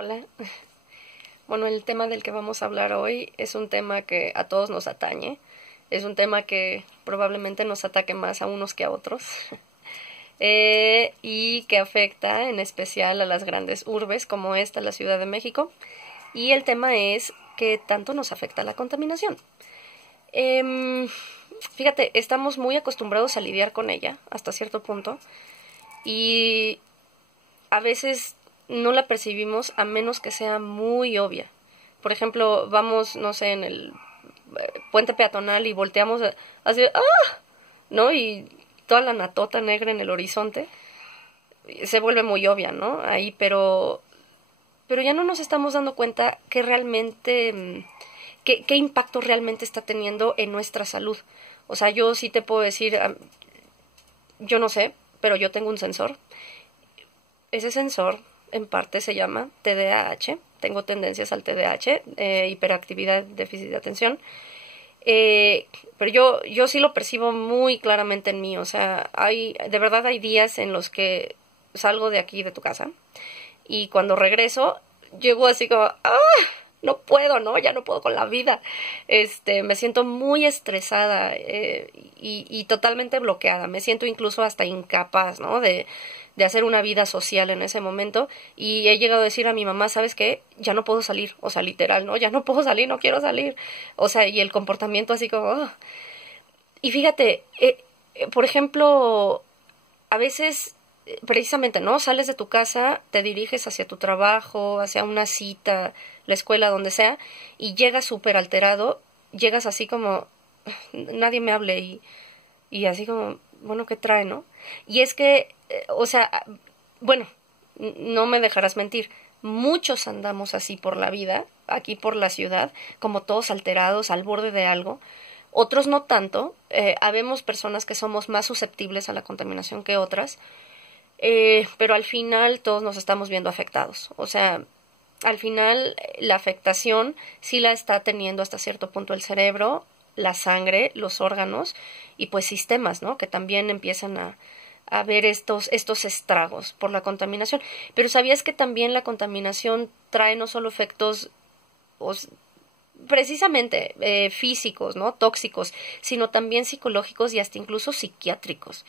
Hola. Bueno, el tema del que vamos a hablar hoy es un tema que a todos nos atañe. Es un tema que probablemente nos ataque más a unos que a otros. Y que afecta en especial a las grandes urbes como esta, la Ciudad de México. Y el tema es qué tanto nos afecta la contaminación. Fíjate, estamos muy acostumbrados a lidiar con ella hasta cierto punto. Y a veces no la percibimos a menos que sea muy obvia. Por ejemplo, vamos, no sé, en el puente peatonal y volteamos así, ¡ah! ¿No? Y toda la natota negra en el horizonte se vuelve muy obvia, ¿no? Ahí, pero ya no nos estamos dando cuenta que realmente, qué impacto realmente está teniendo en nuestra salud. O sea, yo sí te puedo decir, yo no sé, pero yo tengo un sensor. Ese sensor en parte se llama TDAH, tengo tendencias al TDAH, hiperactividad, déficit de atención, pero yo sí lo percibo muy claramente en mí. O sea, de verdad hay días en los que salgo de aquí, de tu casa, y cuando regreso, llego así como, no puedo, ¿no? Ya no puedo con la vida. Me siento muy estresada, y totalmente bloqueada. Me siento incluso hasta incapaz, ¿no? De hacer una vida social en ese momento. Y he llegado a decir a mi mamá, ¿sabes qué? Ya no puedo salir. O sea, literal, ¿no? Ya no puedo salir, no quiero salir. O sea, y el comportamiento así como, Y fíjate, por ejemplo, a veces, precisamente, ¿no? Sales de tu casa, te diriges hacia tu trabajo, hacia una cita, la escuela, donde sea, y llegas súper alterado, llegas así como, nadie me hable, y así como, bueno, ¿qué trae, no? Y es que, o sea, bueno, no me dejarás mentir, muchos andamos así por la vida, aquí por la ciudad, como todos alterados, al borde de algo. Otros no tanto, habemos personas que somos más susceptibles a la contaminación que otras, pero al final todos nos estamos viendo afectados. O sea, al final la afectación sí la está teniendo hasta cierto punto el cerebro, la sangre, los órganos y pues sistemas, ¿no? Que también empiezan a ver estos estragos por la contaminación. Pero ¿sabías que también la contaminación trae no solo efectos precisamente físicos, ¿no? Tóxicos, sino también psicológicos y hasta incluso psiquiátricos?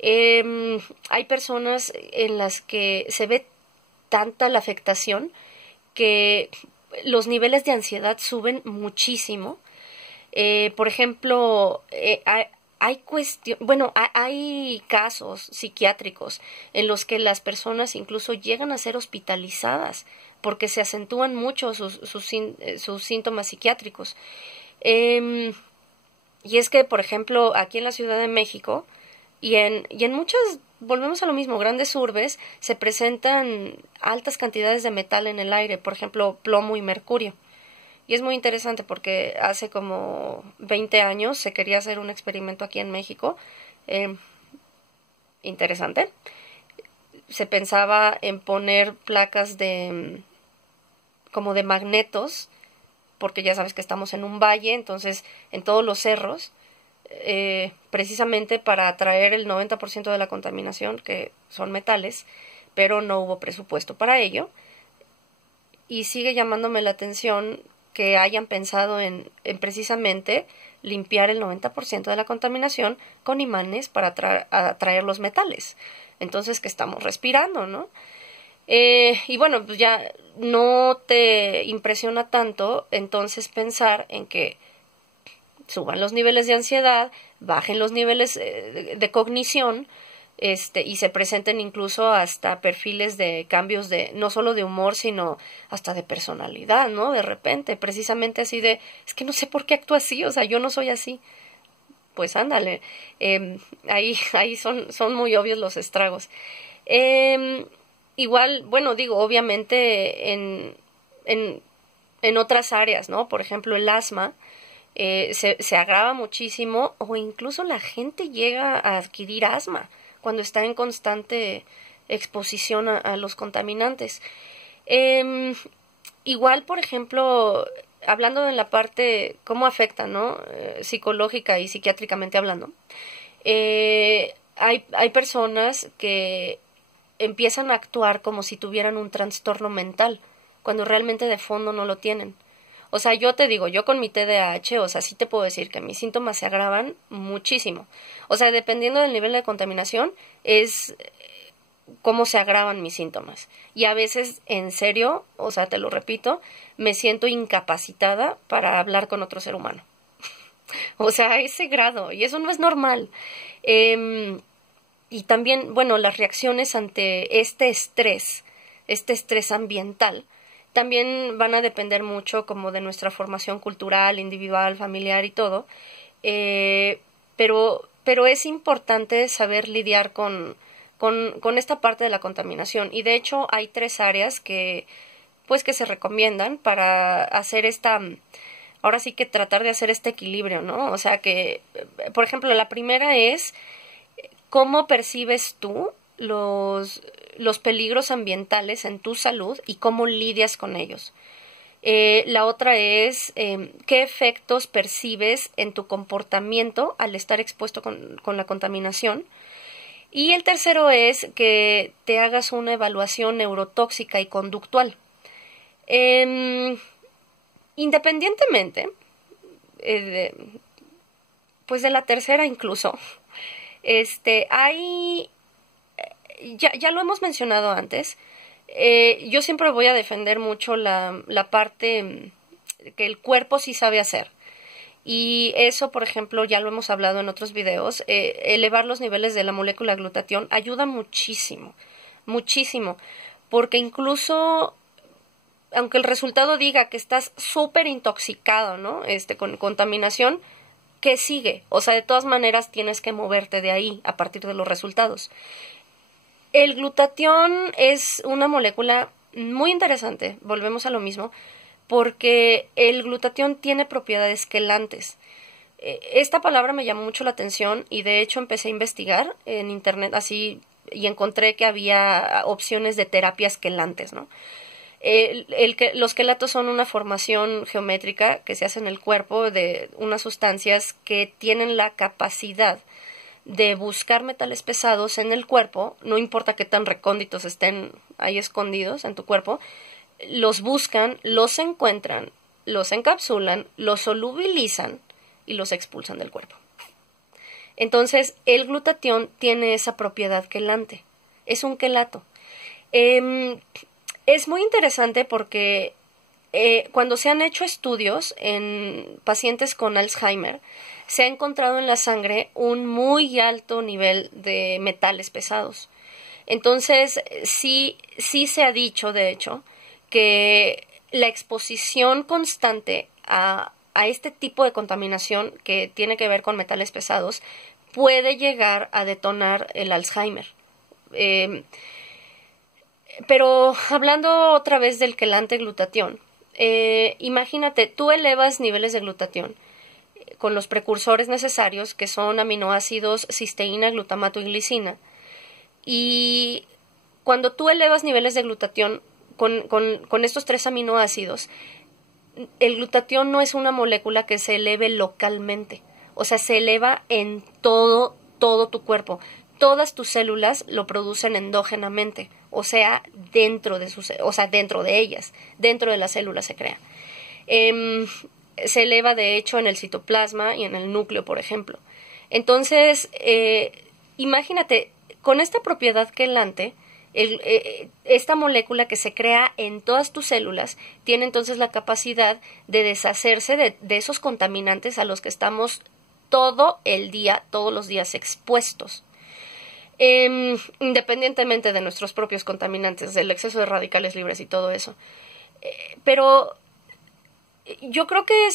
Hay personas en las que se ve tanta la afectación que los niveles de ansiedad suben muchísimo. Por ejemplo, hay casos psiquiátricos en los que las personas incluso llegan a ser hospitalizadas porque se acentúan mucho sus síntomas psiquiátricos. Y es que, por ejemplo, aquí en la Ciudad de México y en muchas, volvemos a lo mismo, grandes urbes, se presentan altas cantidades de metal en el aire, por ejemplo, plomo y mercurio. Y es muy interesante porque hace como 20 años se quería hacer un experimento aquí en México. Interesante. Se pensaba en poner placas como de magnetos, porque ya sabes que estamos en un valle, entonces en todos los cerros, precisamente para atraer el 90% de la contaminación, que son metales, pero no hubo presupuesto para ello. Y sigue llamándome la atención que hayan pensado en precisamente limpiar el 90% de la contaminación con imanes para atraer los metales. Entonces, que estamos respirando, ¿no? Y bueno, pues ya no te impresiona tanto entonces pensar en que suban los niveles de ansiedad, bajen los niveles de cognición, y se presenten incluso hasta perfiles de cambios de, no solo de humor, sino hasta de personalidad, ¿no? De repente, precisamente así es que no sé por qué actúo así, o sea, yo no soy así. Pues ándale, ahí son muy obvios los estragos. Igual, bueno, digo, obviamente en otras áreas, ¿no? Por ejemplo, el asma, se agrava muchísimo, o incluso la gente llega a adquirir asma cuando está en constante exposición a los contaminantes. Igual, por ejemplo, hablando en la parte cómo afecta, ¿no? Psicológica y psiquiátricamente hablando, hay personas que empiezan a actuar como si tuvieran un trastorno mental. cuando realmente de fondo no lo tienen. O sea, yo te digo, yo con mi TDAH, o sea, sí te puedo decir que mis síntomas se agravan muchísimo. O sea, dependiendo del nivel de contaminación, es cómo se agravan mis síntomas. Y a veces, en serio, o sea, te lo repito, me siento incapacitada para hablar con otro ser humano. O sea, a ese grado, y eso no es normal. Y también, bueno, las reacciones ante este estrés ambiental, también van a depender mucho como de nuestra formación cultural, individual, familiar y todo. Pero es importante saber lidiar con esta parte de la contaminación. Y de hecho hay 3 áreas que se recomiendan para hacer ahora sí que tratar de hacer este equilibrio, ¿no? O sea que, por ejemplo, la primera es cómo percibes tú los peligros ambientales en tu salud y cómo lidias con ellos. La otra es qué efectos percibes en tu comportamiento al estar expuesto con la contaminación. Y el tercero es que te hagas una evaluación neurotóxica y conductual. Independientemente, pues de la tercera incluso, ya lo hemos mencionado antes, yo siempre voy a defender mucho la parte que el cuerpo sí sabe hacer. Y eso, por ejemplo, ya lo hemos hablado en otros videos, elevar los niveles de la molécula glutatión ayuda muchísimo, muchísimo, porque incluso, aunque el resultado diga que estás súper intoxicado, ¿no? Con contaminación, ¿qué sigue? O sea, de todas maneras tienes que moverte de ahí a partir de los resultados. El glutatión es una molécula muy interesante, volvemos a lo mismo, porque el glutatión tiene propiedades quelantes. Esta palabra me llamó mucho la atención y de hecho empecé a investigar en internet así y encontré que había opciones de terapias quelantes, ¿no? Los quelatos son una formación geométrica que se hace en el cuerpo de unas sustancias que tienen la capacidad de buscar metales pesados en el cuerpo, no importa qué tan recónditos estén ahí escondidos en tu cuerpo, los buscan, los encuentran, los encapsulan, los solubilizan y los expulsan del cuerpo. Entonces, el glutatión tiene esa propiedad quelante. Es un quelato. Es muy interesante porque cuando se han hecho estudios en pacientes con Alzheimer, se ha encontrado en la sangre un muy alto nivel de metales pesados. Entonces, sí se ha dicho, de hecho, que la exposición constante a este tipo de contaminación que tiene que ver con metales pesados puede llegar a detonar el Alzheimer. Pero hablando otra vez del quelante glutatión, imagínate, tú elevas niveles de glutatión con los precursores necesarios, que son aminoácidos cisteína, glutamato y glicina, y cuando tú elevas niveles de glutatión con estos 3 aminoácidos, el glutatión no es una molécula que se eleve localmente, o sea, se eleva en todo tu cuerpo. Todas tus células lo producen endógenamente, o sea, dentro de ellas, dentro de las células se crea. Se eleva, de hecho, en el citoplasma y en el núcleo, por ejemplo. Entonces, imagínate, con esta propiedad quelante, esta molécula que se crea en todas tus células tiene entonces la capacidad de deshacerse de esos contaminantes a los que estamos todo el día, todos los días expuestos. Independientemente de nuestros propios contaminantes, del exceso de radicales libres y todo eso. Pero yo creo que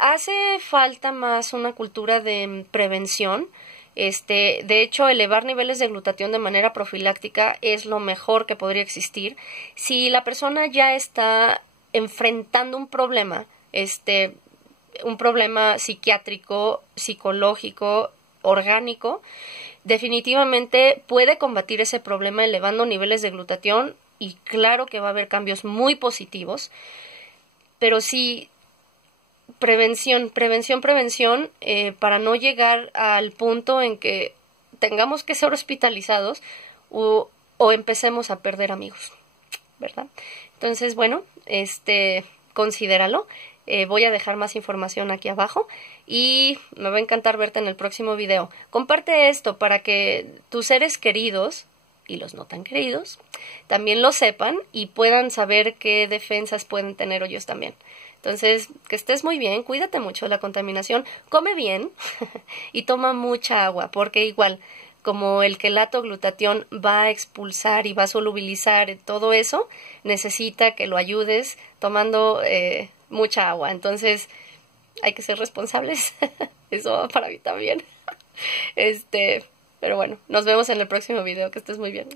hace falta más una cultura de prevención. De hecho, elevar niveles de glutatión de manera profiláctica es lo mejor que podría existir. Si la persona ya está enfrentando un problema psiquiátrico, psicológico, orgánico, definitivamente puede combatir ese problema elevando niveles de glutatión y claro que va a haber cambios muy positivos, pero sí prevención, para no llegar al punto en que tengamos que ser hospitalizados o empecemos a perder amigos. ¿verdad? Entonces, bueno, considéralo. Voy a dejar más información aquí abajo y me va a encantar verte en el próximo video. Comparte esto para que tus seres queridos y los no tan queridos también lo sepan y puedan saber qué defensas pueden tener ellos también. Entonces, que estés muy bien, cuídate mucho de la contaminación, come bien y toma mucha agua, porque igual, como el quelato glutatión va a expulsar y va a solubilizar todo eso, necesita que lo ayudes tomando mucha agua. Entonces, hay que ser responsables. Eso va para mí también. Pero bueno, nos vemos en el próximo video. Que estés muy bien.